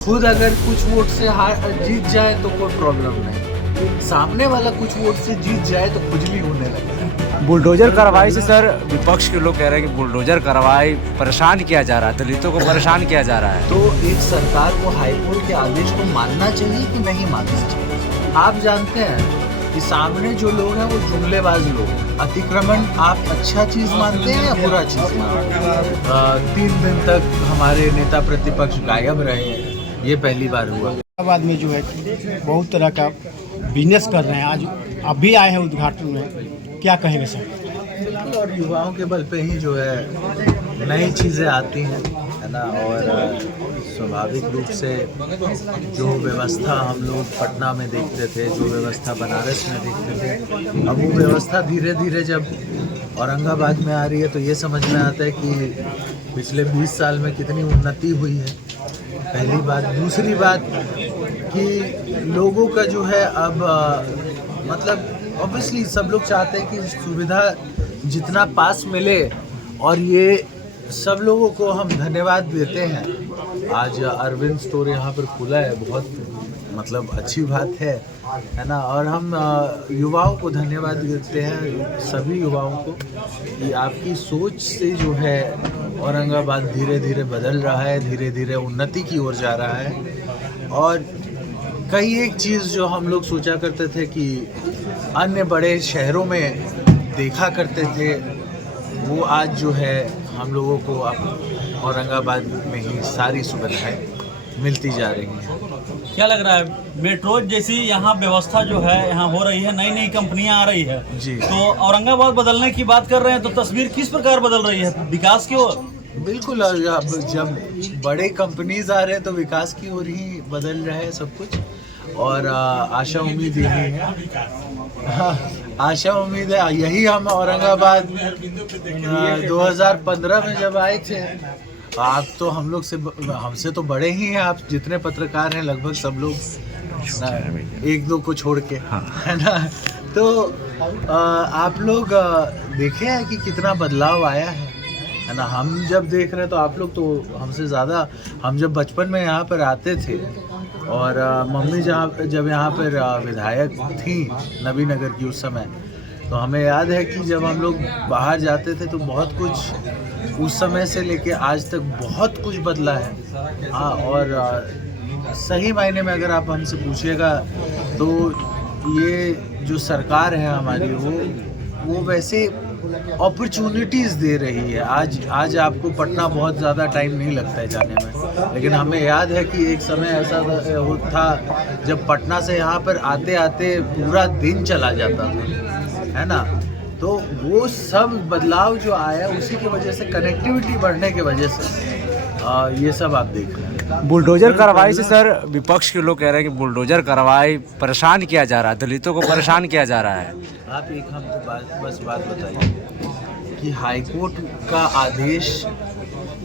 खुद अगर कुछ वोट से हार जीत जाए तो कोई प्रॉब्लम नहीं, सामने वाला कुछ वोट से जीत जाए तो खुजली होने लगे। बुलडोजर कार्रवाई से सर विपक्ष के लोग कह रहे हैं कि बुलडोजर कार्रवाई परेशान किया जा रहा है, दलितों को परेशान किया जा रहा है। तो एक सरकार को हाईकोर्ट के आदेश को मानना चाहिए कि नहीं मानना चाहिए? आप जानते हैं कि सामने जो लोग हैं वो जुमलेबाज लोग। अतिक्रमण आप अच्छा चीज मानते हैं या बुरा चीज मानते हैं? 3 दिन तक हमारे नेता प्रतिपक्ष गायब रहे हैं, ये पहली बार हुआ। बाद में जो है बहुत तरह का बिजनेस कर रहे हैं। आज अभी आए हैं उद्घाटन में, क्या कहेंगे सर? बिल्कुल, और युवाओं के बल पे ही जो है नई चीज़ें आती हैं, है ना। और स्वाभाविक रूप से जो व्यवस्था हम लोग पटना में देखते थे, जो व्यवस्था बनारस में देखते थे, अब वो व्यवस्था धीरे धीरे जब औरंगाबाद में आ रही है तो ये समझ में आता है कि पिछले 20 साल में कितनी उन्नति हुई है, पहली बात। दूसरी बात कि लोगों का जो है अब मतलब ऑब्वियसली सब लोग चाहते हैं कि सुविधा जितना पास मिले, और ये सब लोगों को हम धन्यवाद देते हैं। आज अरविंद स्टोर यहाँ पर खुला है, बहुत मतलब अच्छी बात है ना। और हम युवाओं को धन्यवाद देते हैं, सभी युवाओं को, कि आपकी सोच से जो है औरंगाबाद धीरे धीरे बदल रहा है, धीरे धीरे उन्नति की ओर जा रहा है। और कई एक चीज़ जो हम लोग सोचा करते थे कि अन्य बड़े शहरों में देखा करते थे, वो आज जो है हम लोगों को अब औरंगाबाद में ही सारी सुविधाएं मिलती जा रही हैं। क्या लग रहा है, मेट्रो जैसी यहाँ व्यवस्था जो है यहाँ हो रही है, नई नई कंपनियां आ रही है जी, तो औरंगाबाद बदलने की बात कर रहे हैं, तो तस्वीर किस प्रकार बदल रही है, विकास की ओर? बिल्कुल, अब जब बड़े कंपनीज आ रहे हैं तो विकास की ओर ही बदल रहे हैं सब कुछ। और आशा उम्मीद यही है, आशा उम्मीद है यही। हम औरंगाबाद 2015 में जब आए थे, आप तो हम लोग से, हमसे तो बड़े ही हैं, आप जितने पत्रकार हैं लगभग सब लोग, एक दो को छोड़ के, है ना। तो आप लोग देखे हैं कि कितना बदलाव आया है ना। हम जब देख रहे हैं तो आप लोग तो हमसे ज़्यादा, हम जब बचपन में यहाँ पर आते थे और मम्मी जब यहाँ पर विधायक थी नबी नगर की उस समय, तो हमें याद है कि जब हम लोग बाहर जाते थे तो बहुत कुछ उस समय से लेके आज तक बहुत कुछ बदला है। हाँ, और सही मायने में अगर आप हमसे पूछिएगा तो ये जो सरकार है हमारी, वो वैसे अपॉर्चुनिटीज़ दे रही है। आज आपको पटना बहुत ज़्यादा टाइम नहीं लगता है जाने में, लेकिन हमें याद है कि एक समय ऐसा था जब पटना से यहाँ पर आते आते पूरा दिन चला जाता था, है ना। तो वो सब बदलाव जो आया उसी की वजह से, कनेक्टिविटी बढ़ने की वजह से ये सब आप देख रहे हैं। बुलडोजर कार्रवाई से सर विपक्ष के लोग कह रहे हैं कि बुलडोजर कार्रवाई परेशान किया जा रहा है, दलितों को परेशान किया जा रहा है। आप एक हमको बस बात बताइए कि हाईकोर्ट का आदेश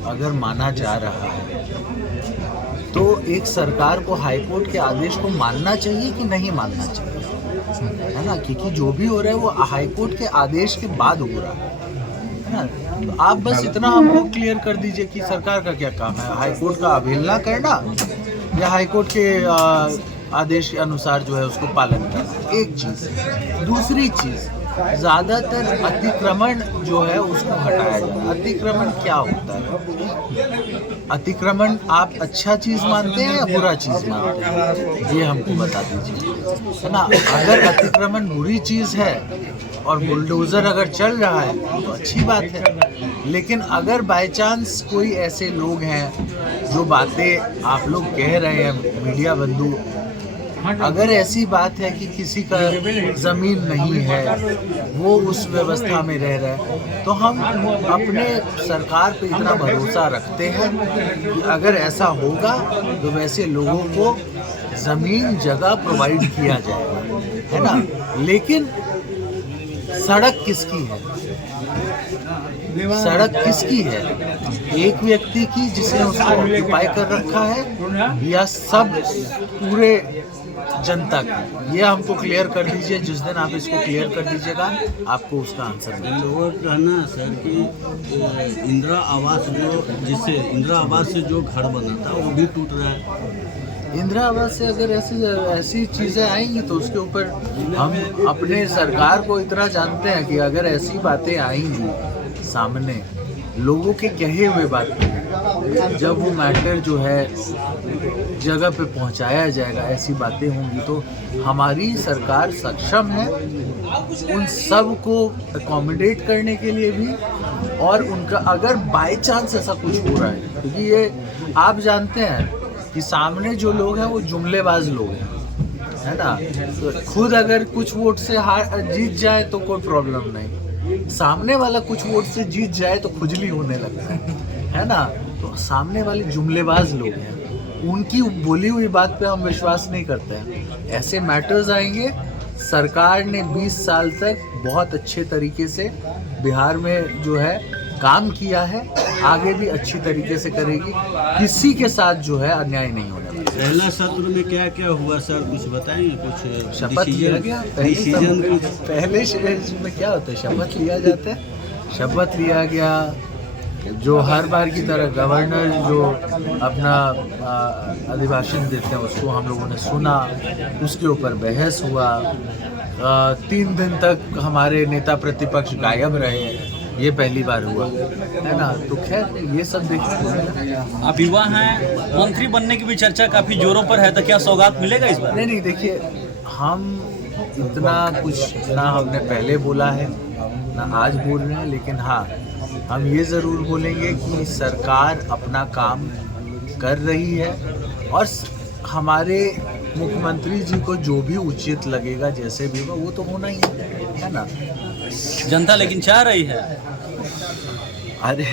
अगर माना जा रहा है तो एक सरकार को हाईकोर्ट के आदेश को मानना चाहिए कि नहीं मानना चाहिए, है ना। क्योंकि जो भी हो रहा है वो हाईकोर्ट के आदेश के बाद हो रहा है ना। तो आप बस इतना हमको क्लियर कर दीजिए कि सरकार का क्या काम है, हाईकोर्ट का अवहेलना करना या हाईकोर्ट के आदेश के अनुसार जो है उसको पालन करना, एक चीज़। दूसरी चीज़, ज़्यादातर अतिक्रमण जो है उसको हटाया जाए। अतिक्रमण क्या होता है? अतिक्रमण आप अच्छा चीज़ मानते हैं या बुरा चीज़ मानते हैं, ये हमको बता दीजिए, है ना। अगर अतिक्रमण बुरी चीज़ है और बुलडोज़र अगर चल रहा है तो अच्छी बात है, लेकिन अगर बाय चांस कोई ऐसे लोग हैं जो बातें आप लोग कह रहे हैं मीडिया बंधु, अगर ऐसी बात है कि किसी का ज़मीन नहीं है, वो उस व्यवस्था में रह रहा है, तो हम अपने सरकार पे इतना भरोसा रखते हैं कि अगर ऐसा होगा तो वैसे लोगों को ज़मीन जगह प्रोवाइड किया जाएगा, है ना। लेकिन सड़क किसकी है? सड़क किसकी है, एक व्यक्ति की जिसने उसको ऑक्यूपाई कर रखा है या सब पूरे जनता की? ये हमको क्लियर कर दीजिए। जिस दिन आप इसको क्लियर कर दीजिएगा आपको उसका आंसर मिलेगा। लोगों का कहना है सर कि इंदिरा आवास जिससे इंदिरा आवास से जो घर बना था वो भी टूट रहा है। इंदिरा आवास से अगर ऐसी चीज़ें आएंगी तो उसके ऊपर हम अपने सरकार को इतना जानते हैं कि अगर ऐसी बातें आएंगी सामने, लोगों के कहे हुए बातें, जब वो मैटर जो है जगह पे पहुंचाया जाएगा, ऐसी बातें होंगी तो हमारी सरकार सक्षम है उन सब को अकोमोडेट करने के लिए भी। और उनका अगर बाय चांस ऐसा कुछ हो रहा है, क्योंकि ये आप जानते हैं कि सामने जो लोग हैं वो जुमलेबाज लोग हैं, है ना। तो खुद अगर कुछ वोट से जीत जाए तो कोई प्रॉब्लम नहीं, सामने वाला कुछ वोट से जीत जाए तो खुजली होने लगता है ना। तो सामने वाले जुमलेबाज लोग हैं, उनकी बोली हुई बात पे हम विश्वास नहीं करते हैं। ऐसे मैटर्स आएंगे, सरकार ने 20 साल तक बहुत अच्छे तरीके से बिहार में जो है काम किया है, आगे भी अच्छी तरीके से करेगी, किसी के साथ जो है अन्याय नहीं होने वाला। पहला सत्र में क्या क्या हुआ सर, कुछ बताएंगे? कुछ शपथ लिया गया पहले स्टेज में क्या होता है, शपथ लिया जाता है, शपथ लिया गया। जो हर बार की तरह गवर्नर जो अपना अभिभाषण देते हैं उसको हम लोगों ने सुना, उसके ऊपर बहस हुआ। 3 दिन तक हमारे नेता प्रतिपक्ष गायब रहे, ये पहली बार हुआ है ना। तो खैर ये सब देखने को मिला। आप युवा हैं, मंत्री बनने की भी चर्चा काफी जोरों पर है, तो क्या सौगात मिलेगा इस बार? नहीं, देखिए हम इतना कुछ ना हमने पहले बोला है ना आज बोल रहे हैं, लेकिन हाँ हम ये ज़रूर बोलेंगे कि सरकार अपना काम कर रही है और हमारे मुख्यमंत्री जी को जो भी उचित लगेगा, जैसे भी होगा वो तो होना ही है ना। जनता लेकिन चाह रही है। अरे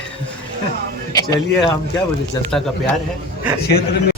चलिए हम क्या बोले, जनता का प्यार है। क्षेत्र में